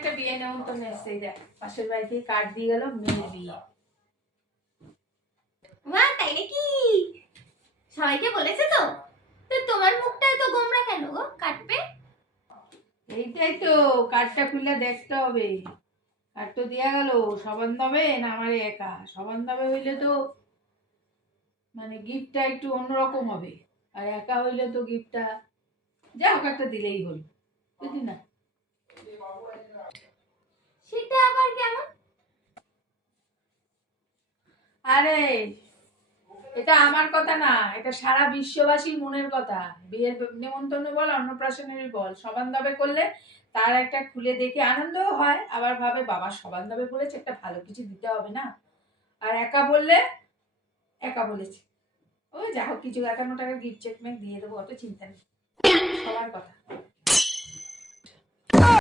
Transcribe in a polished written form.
একটা বিয়ে নেমন্তন্ন এসছে, দেখ পাশের বাড়িতে কার্ড দিয়ে গেল, মেয়ের বিয়ে। মা তাই নাকি? সবাইকে বলেছে তো? তো তোমার মুখটা এত গোমরা কেন গো কাটবে? এইটাই তো, কার্ডটা খুলে দেখতে হবে। কার্ড তো দেওয়া গেল, সবান হবে না আমারে একা? সবান হবে হইলে তো মানে গিফটটা একটু অন্যরকম হবে, আর একা হইলে তো গিফটটা যা হোক একটা দিলেই হল, বুঝলি না? সেটা আবার কেমন? আরে এটা আমার কথা না, এটা সারা বিশ্ববাসীর মনের কথা। বিয়ের নেমন্তন্ন বল, অন্নপ্রাশনেরই বল, সবান দাবে করলে তার একটা খুলে দেখে আনন্দও হয়, আবার ভাবে বাবা সবান দাবে বলেছে, একটা ভালো কিছু দিতে হবে না। আর একা বললে একা বলেছে, ওই যা হোক কিছু 51 টাকার গিফট চেক দিয়ে দেবো, অত চিন্তা নেই, সবার কথা।